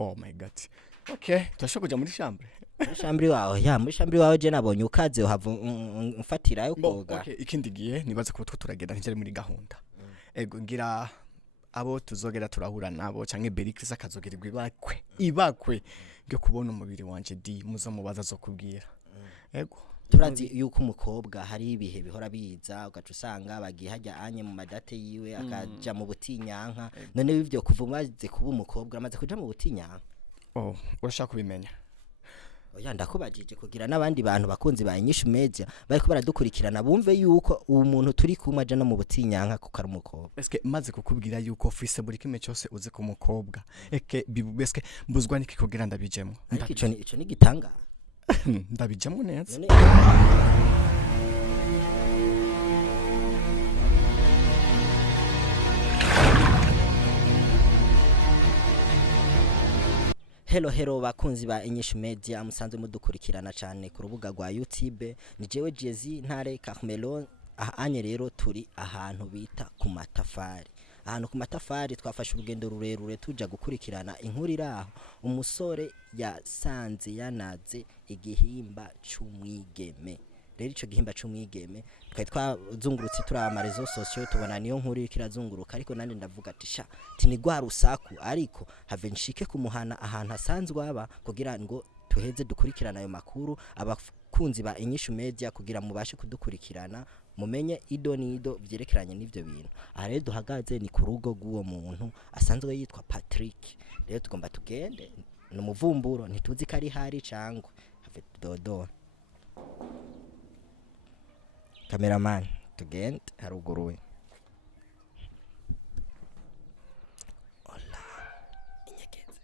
Oh my god. Okay, turashobora kuja muri chambre. Muri chambre wawe, muri chambre wawe je nabonye ukaze uhava mfatira yo koga. Okay, ikindi gihe nibaze ko turagenda nje muri gahunda. Ego ngira abo tuzogera turahura nabo canke Berikris akazogerwa ibakwe byo kubona umubiri wanje di muza mubaza zo kubwira. Ego turazi yuko umukobwa hari ibihe bihora biza ugaca usanga bagiye hajya anye mu madate yiwe akaja mu butinyanka none bivyo kuva umaze kuba umukobwa amaze kuja mu butinyanka. Oh, urashaka kubimenya? Oya ndakubajije kugira n'abandi bantu bakunzi ba Inyishu Media bariko baradukurikirana bumve yuko uwo muntu turi kumwe aje no mu butinyanka kuko ari umukobwa. Eske maze kukubwira yuko ufise buri kimwe cyose uzi ku mukobwa. Eke bibubeske mbuzwa niki kugira ndabijemo. Ico ni gitanga. Ndabijemo neza. Hello bakunzi ba Inyishu Media musanzwe mudukurikirana cyane ku rubuga rwa YouTube ni jewe Jezi ntare Carmelo anye rero turi ahantu bita ku matafari. Ahantu ku matafari twafashe urugendo rurerure tuja gukurikirana inkuru iraho umusore yasanze yanaze igihimba c'umwigeme. Rero ico gihimba c'umwigeme twazungurutse turaba rezo social tubona niyo nkuru ikirazunguruka ariko nandi ndavuga ati sha tinigwa rusaku ariko have nshike kumuhana ahantu hasanzwe aba kugira ngo tuheze dukurikirana ayo makuru abakunzi ba Inyishu Media kugira mubashe kudukurikirana mumenye ido nido byerekeranye n'ivyo bintu. Aha rero duhagaze ni ku rugo rw'uwo muntu asanzwe yitwa Patrick. Rero tugomba tugende no muvumburo ntituzi ko ari hari cangwa have dodo. Cameraman tugende haruguruwe. Ola inyegeze.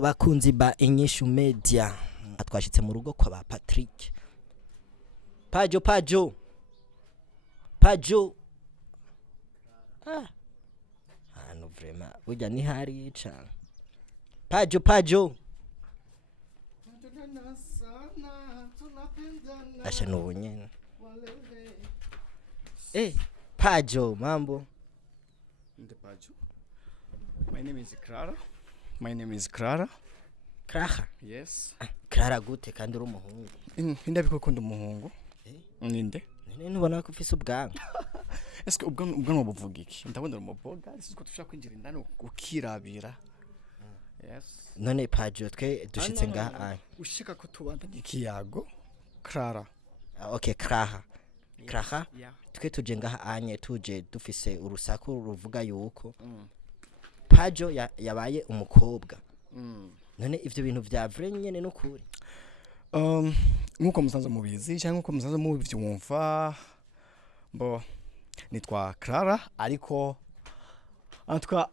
Bakunzi ba Inyishu Media atwashitse mu rugo kwa ba Patrick. Pajo no vraiment burya ni hari cyane. Pajo Asha nubunyene. Pajo mambo. Nde Pajo. My name is Clara. Clara? Yes. Clara gute kandi uri umuhungu? Ndabiko ko ndumuhungu. Ninde? Nene ubona ko ufise ubwanwa. Eske ubwanwa buvuga iki? Ndabona umuboga, siko tushaka kwinjira indani ukirabira. Yes. None Pajo twe dushitse ngaha. Ushika ko tubanda ikiyago. Clara. Okay, Clara. Clara? Twe tuje ngaha anye tuje dufise urusaku ruvuga yuko Pajo yabaye umukobwa. None ivyo bintu vya vrai nyene no kuri. Nkuko musanze mubizi cyangwa nkuko musanze mubyumva bo nitwa Clara ariko antwa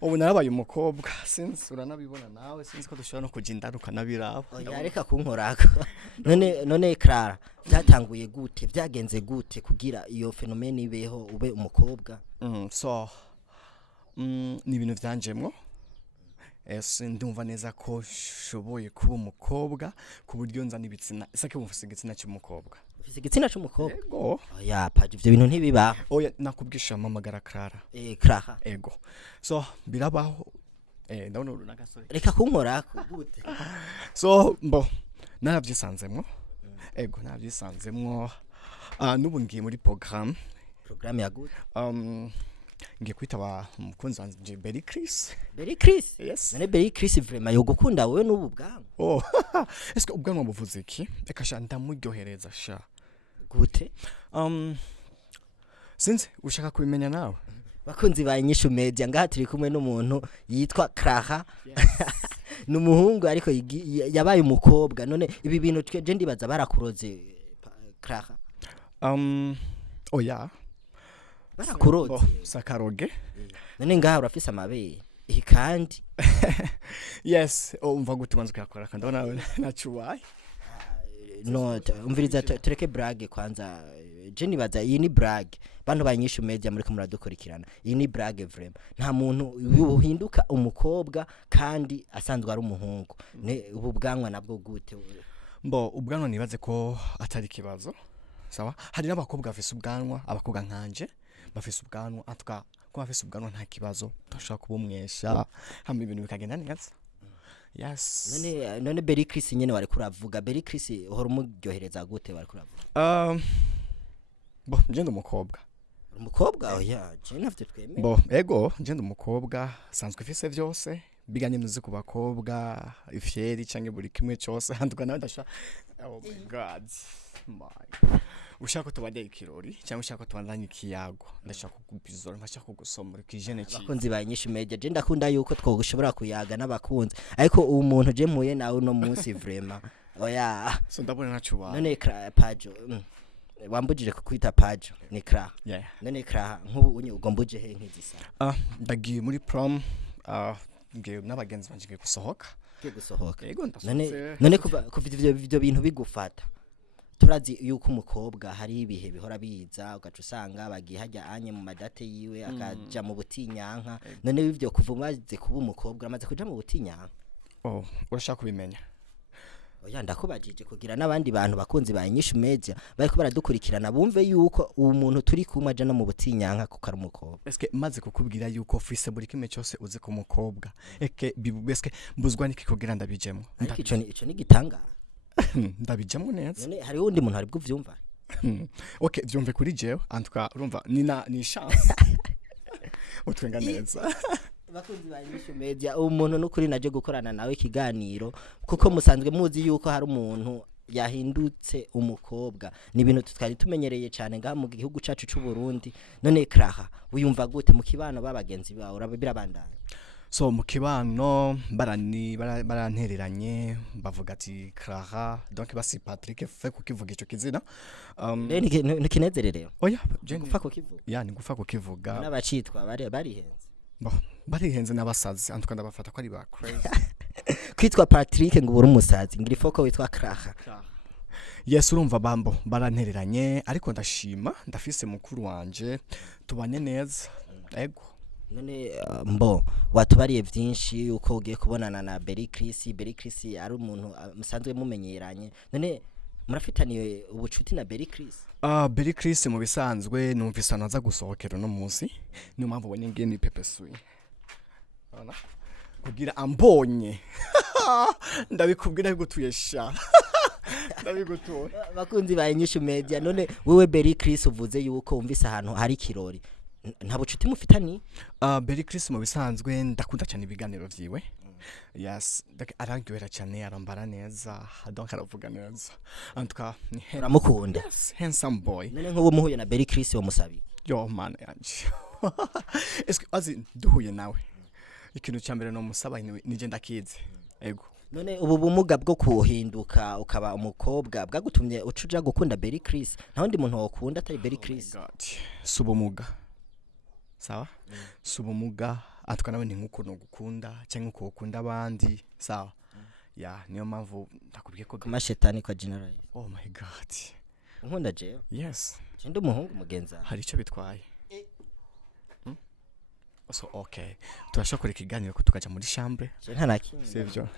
ubu narabaye umukobwa sinzi uranabibona nawe sinzi ko dushobora no kujindaruka nabirabo. Oya reka kunkorako. None Clara byatanguye gute byagenze gute kugira iyo fenomene ibeho ube umukobwa? Ni ibintu byanjemwo. Ndumva neza ko shoboye kuba umukobwa ku buryo nza nibitsina isake mufise igitsina cy'umukobwa. Ufise igitsina cy'umukobwa? Ego. Oya Pajo ivyo bintu ntibiba. Oya nakubwisha mamagara Clara. Clara. Ego. Birabaho ndabona urunagasore. Reka kunkorako gute? Naravyisanzemwo. Ego naravyisanzemwo. Nubu ngiye muri programme ya gute? Ngiye kwitaba umukunzi wanje Berikris. Berikris? Yes. None Berikris vraiment yo gukunda wewe n'ubu bwanwa. Eske ubwanwa buvuze iki? Eka sha ndamuryohereza sha. Gute? Since ushaka kubimenya nawe. Bakunzi ba Inyishu Media ngaha turi kumwe n'umuntu yitwa Clara. N'umuhungu ariko yabaye umukobwa. None ibi bintu twe ndibaza barakuroze Clara. Oya. Barakuroze. Sakaroge. None ngaha urafise amabere. Kandi yes, umva gutumanza kakora kandi nawe nacuwaye. No, umviriza tureke brag kwanza. Je nibaza iyi ni brag. Bantu ba Inyishu Media muri ko muradukurikirana. Iyi ni brag vraiment. Nta muntu uhinduka umukobwa kandi asanzwe ari umuhungu. Ne ubu bwanwa nabwo gute? Ubwanwa nibaze ko atari kibazo. sawa hari n'abakobwa bafise ubwanwa abakobwa nkanje bafise ubwanwa atuka ko bafise ubwanwa nta kibazo turashaka kubumwesha hamwe ibintu bikagenda neza yes none Berry Chris nyene wari kuravuga Berry Chris uhora umuryohereza gute wari kuravuga bo ngende umukobwa oya je nafite twemeye bo ego ngende umukobwa sanzwe fise vyose biganye muzi ku bakobwa ifyeri canke buri kimwe cyose handuka nawe ndasha oh my god my ushaka tubade ikirori cyangwa ushaka tubandanye ikiyago ndashaka kugupizora nkashaka kugusomera kijene cyi bakunzi ba Inyishu Media je ndakunda yuko twogushobora kuyaga n'abakunzi ariko ubu muntu je muye nawe no munsi vraiment oya so ndabona nacuba none pajo wambujije kukwita pajo ni Clara none Clara nk'ubu unye ugombuje he nk'izisa ndagiye muri prom ngiye n'abagenzi banje gusohoka yego none kuva ivyo bintu bigufata turazi yuko umukobwa hari ibihe bihora biza ugaca usanga bagiye hajya anye mu madate yiwe akaja mu butinyanka none bivyo kuva umaze kuba umukobwa amaze kuja mu butinyanka urashaka kubimenya oya ndakubajije kugira n'abandi bantu bakunzi ba Inyishu Media bariko baradukurikirana bumve yuko uwo muntu turi kumwe aja no mu butinyanka kuko ari umukobwa eske maze kukubwira yuko fise buri kimwe cyose uzi ku mukobwa eske mbuzwa niki kugira ndabijemo ico ni gitanga ndabijemo neza none hari undi muntu ari bwuvyumva okay vyumve kuri jewe antuka urumva ni chance utwenga neza bakunzi ba Inyishu Media umuntu n'ukuri naje gukorana nawe ikiganiro kuko musanzwe muzi yuko hari umuntu yahindutse umukobwa ni ibintu twari tumenyereye cyane ngaha mu gihugu cacu c'u Burundi none Clara uyumva gute mu kibano babagenzi bawe urabirabandanya so mu kibano barantereranye bavuga ati Clara donc basi Patrick fe kukivuga ico kizina nikinezerere oya je ngufa kukivuga yani ngufa kukivuga n'abacitwa barihenze barihenze n'abasazi antuka ndabafata ko ari ba crazy kwitwa Patrick ngo buri umusazi ngira ifoko witwa Clara yes urumva bambo barantereranye ariko ndashima ndafise mukuru wanje tubanye neza ego none mbo watubariye byinshi uko ugiye kubonana na Berry Chris ari umuntu musanzwe mumenyeranye none murafitaniye ubucuti na Berry Chris Berry Chris mu bisanzwe numvise anaza gusohokera no munsi niyo mpamvu ubonye ngeni pepesuye ana kugira ambonye ndabikubwira gutuyesha ndabigutora bakunzi ba Inyishu Media none wewe Berry Chris uvuze yuko umvise ahantu hari kirori nta bucuti mufitani Berry Chris mu bisanzwe ndakunda cyane ibiganiro vyiwe yes arangwera cyane arambara neza donc aravuga neza antuka ni uramukunda handsome boy none nk'ubu muhuye na Berry Chris wo musabi yo man yanje eske azi duhuye nawe ikintu cyambere no musaba nije ndakize ego none ubu bumuga bwo kuhinduka ukaba umukobwa bwagutumye ucuja gukunda Berry Chris nta wundi muntu wokunda atari Berry Chris subumuga sawa subumuga atwa nawe nkuko no gukunda cyangwa uko ukunda abandi sawa ya niyo mpamvu ndakubwiye ko amashetani kwa general oh my god nkunda je yes ndi umuhungu mugenza hari icyo bitwaye so okay turashakora ikiganiro ko tukaja muri chambre nta nakindi sivyo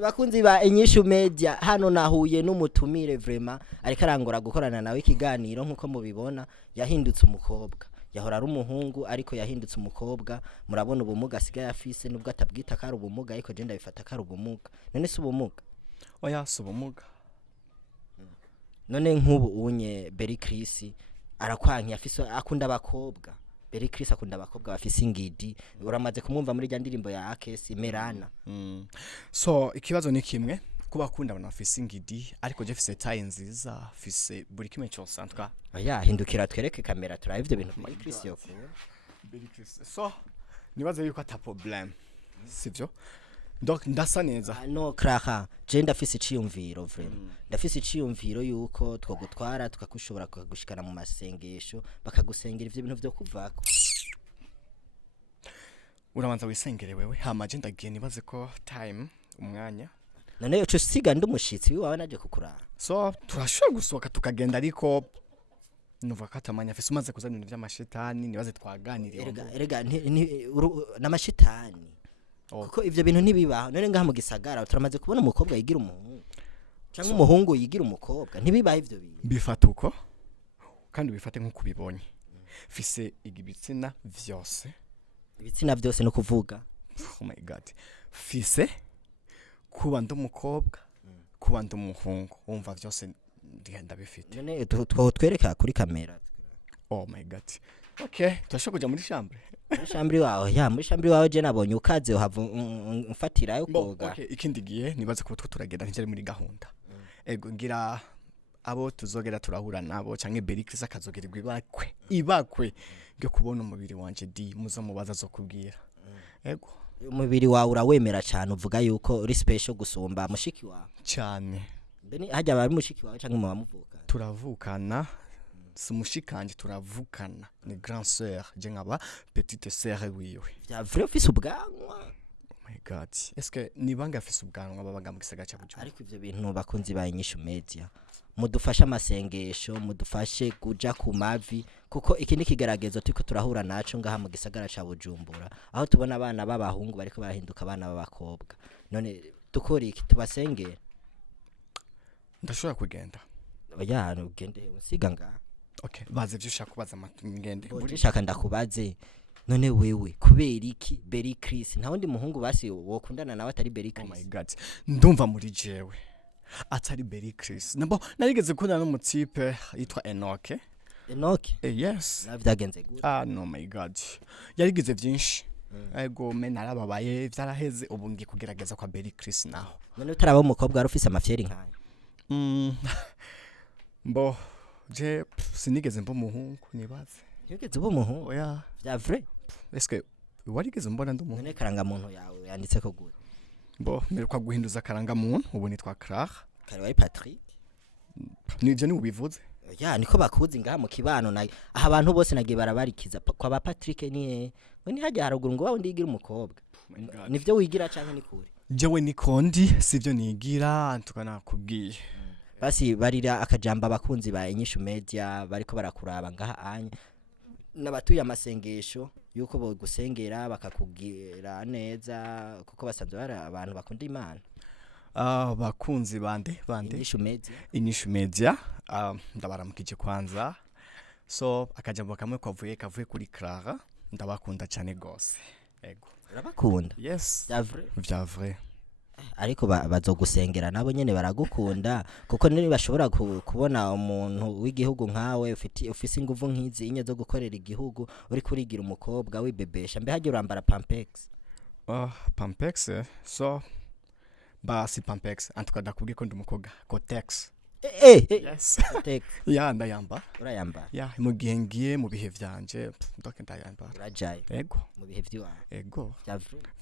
bakunzi ba Inyishu Media hano nahuye n'umutumire vraiment ariko arangora gukorana nawe ikiganiro nkuko mubibona yahindutse umukobwa yahora ari umuhungu ariko yahindutse umukobwa murabona ubumuga asigaye afise nubwo atabwita kari ubumuga ariko je ndabifata kari ubumuga none si ubumuga oya si ubumuga none nk'ubu unye Berry Chris arakwanki afise akunda abakobwa Berry Chris akunda abakobwa bafise ingidi uramaze kumwumva muri rya ndirimbo ya Akesi Merana so ikibazo ni kimwe kuba kunda abantu bafise ingidi ariko je fise taille nziza fise buri kimwe cyose antwa oya hindukira twereke kamera turabe ivyo bintu Berry Chris yoko Berry Chris so nibaze yuko ata problem sivyo donc ndasa neza no Clara je ndafise iciyumviro vraiment ndafise iciyumviro yuko twogutwara tukakushobora kugushikana mu masengesho bakagusengera ivyo bintu byo kuvako urabanza wisengere wewe hama je ndagiye nibaze ko time umwanya none yo cusiga ndumushitsi wawe naje kukurara so turashobora gusohoka tukagenda ariko nuva katamanya fise umaze kuzana ibintu by'amashetani nibaze twaganiriye erega n'amashitani kuko ivyo bintu ntibibaho none ngaha mu gisagara turamaze kubona umukobwa yigira umuhungu cyangwa umuhungu yigira umukobwa ntibibaye ivyo bintu bifata uko kandi bifate nko kubibonye fise igibitsina vyose ibitsina byose no kuvuga oh my god fise kuba ndumukobwa kuba ndumuhungu wumva vyose ndigenda bifite none twereka kuri kamera oh my god okay turashaka kuja muri chambre muri chambre wawe muri chambre wawe je nabonye ukaze uhava mfatira yo koga okay ikindi gihe nibaze ko turagenda ntijari muri gahunda ego ngira abo tuzogera turahura nabo canke Berikris akazogerwa ibakwe byo kubona umubiri wanje di muzo mubaza zo kubwira ego umubiri wawe urawemera cyane uvuga yuko uri special gusumba mushiki wawe cyane beni hajya bari mushiki wawe canke mu bamuvuka turavukana sumushikanje turavukana ni grand sœur je nkaba petite sœur wiwe vya vrai office ubwanwa oh my god est-ce que ni banga afise ubwanwa babaga mu gisagara cya Bujumbura ariko ivyo bintu bakunzi ba Inyishu Media mudufashe amasengesho mudufashe kuja ku mavi kuko iki ni kigeragezo turiko turahura naco ngaha mu gisagara ca Bujumbura aho tubona abana b'abahungu bariko barahinduka abana b'abakobwa none dukora iki tubasengera ndashobora kugenda oya ugende usiga ngaha okay baze vyo ushaka kubaza ngende buri shaka ndakubaze none wewe kubera iki Berikris nta wundi muhungu basi wokundana nawe atari Berikris oh my god ndumva muri jewe atari Berikris nabo narigeze kundana n'umutipe yitwa Enoke yes navyagenze gute no my god yarigize vyinshi ego me narababaye vyaraheze ubu ngi kugerageza kwa Berikris naho none utaraba umukobwa wari ufise amafyeri nkanya mbo je sinigeze mbo muhungu nibaze yigeze ubu muhungu oya vya vrai est-ce que warigeze mbona ndumuntu none karanga muntu yawe yanditse ko gute bo meruka guhinduza karanga muntu ubu nitwa Clara kare wari Patrick nije ni ubivuze ya niko bakuzi ngaha mu kibano na aha abantu bose nagiye barabarikiza kwa ba Patrick ni we hajya haruguru ngo wawe ndigira umukobwa nivyo wigira canke ni kuri jewe nikondi sivyo nigira antukana kubwiye basi barira akajamba abakunzi ba Inyishu Media bariko barakuraba ngaha anye nabatuye amasengesho yuko bo gusengera bakakugira neza kuko basanzwe bari abantu bakunda Imana bakunzi bande Inyishu Media ndabaramukije kwanza so akajambo kamwe kavuye kuri Clara ndabakunda cyane gose ego urabakunda yes vya vrai ariko bazogusengera nabo nyene baragukunda kuko nini bashobora kubona umuntu w'igihugu nkawe ufise inguvu nkizi inye zo gukorera igihugu uri kurigira umukobwa wibebesha mbe haje urambara pampex pampex so basi pampex antuka ndakubwiye ko ndi umukobwa kotex yes ya ndayamba urayamba ya mu gihe ngiye mu bihe vyanje ndoke ndayamba urajaye ego mu bihe vyiwa ego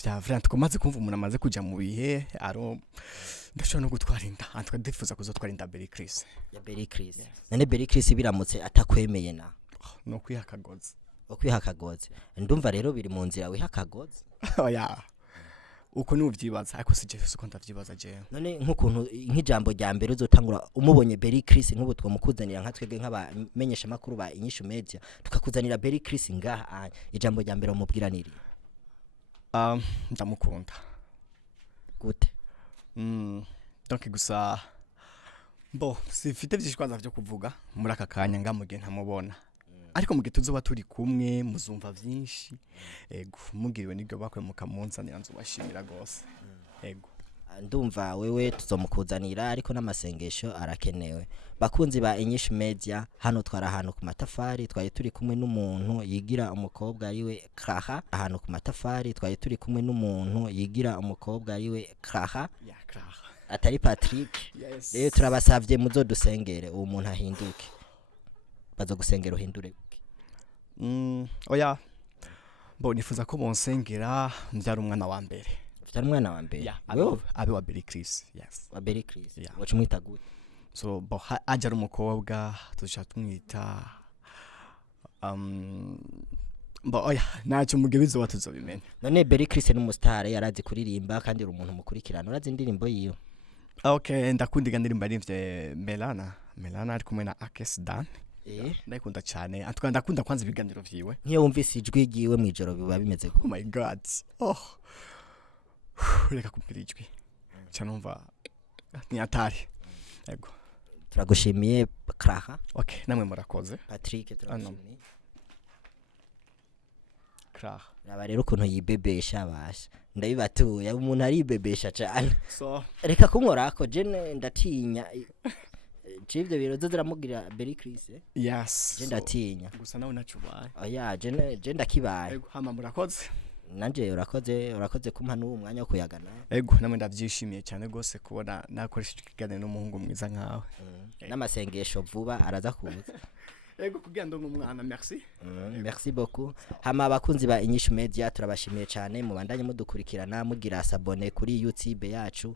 vya vrai tukomaze kumva umuntu amaze kuja mu bihe aro ndashobora no gutwara inda antuka ndifuza kuzotwara inda Berikris ya Berikris none Berikris biramutse atakwemeye na no kwihakagoza okwihakagoza ndumva rero biri mu nzira wihakagoza oya uko nuvyibaza ariko sije uko ndavyibaza je none nk'ukuntu nk'ijambo rya mbere uzotangura umubonye Berikris nk'ubu twamukuzanira nka twebwe nk'abamenyesha makuru ba Inyishu Media tukakuzanira Berikris ngaha ijambo rya mbere umubwira niri ndamukunda gute donc gusa bo sifite byinshi kwanza byo kuvuga muri aka kanya ngamuge ntamubona ariko mugihe tuzoba turi kumwe muzumva vyinshi ego mugiriwe nibyo bakwe mukamunzanira nzubashimira gose ego ndumva wewe tuzomukuzanira ariko n'amasengesho arakenewe bakunzi ba Inyishu Media hano twara ahantu ku matafari twaye turi kumwe n'umuntu yigira umukobwa ariwe Clara ahantu ku matafari twaye turi kumwe n'umuntu yigira umukobwa ariwe Clara ya Clara atari Patrick rero turabasavye muzodusengere uwo muntu ahinduke bazogusengera uhindure oya bo nifuza ko bonsengera mbyara umwana wa mbere wewe abe wa Berikris yes wa Berikris wacu mwita gute so bo aje ari umukobwa tushaka tumwita bo oya nacu mugebizo watuzobimenya none Berikris ni umustar yarazi kuririmba kandi uri umuntu mukurikirana urazi indirimbo yiyo okay ndakundiga ndirimba rimvye Melana ari kumwe na Akesdan ndakunda cyane atwa ndakunda kwanza ibiganiro vyiwe nkiyo wumvise ijwi giwe mwijoro biba bimeze oh my god reka kumbira ijwi cyanumva ni atari Ego. turagushimiye Clara. Okay, namwe murakoze. Patrick turagushimiye. Clara. Raba rero ukuntu yibebesha basha. Ndabibatuye umuntu aribebesha cyane. So, Reka kunkorako je ndatinya. Ivyo biro ziramugira Berry Chris. yes. Je ndatinya. Gusa nawe nacubaye. Oya je ndakibaye. Ego, hama murakoze. Nanje urakoze kumpa n'uwo mwanya wo kuyagana. Ego, namwe ndavyishimiye cyane gose kubona nakoresheje ikiganiro n'umuhungu mwiza nkawe. N'amasengesho vuba araza kuza. Ego, kugira ngo umwana, merci. Merci beaucoup. Hama abakunzi ba Inyishu Media turabashimiye cyane mubandanye mudukurikirana mugira sabone kuri YouTube yacu.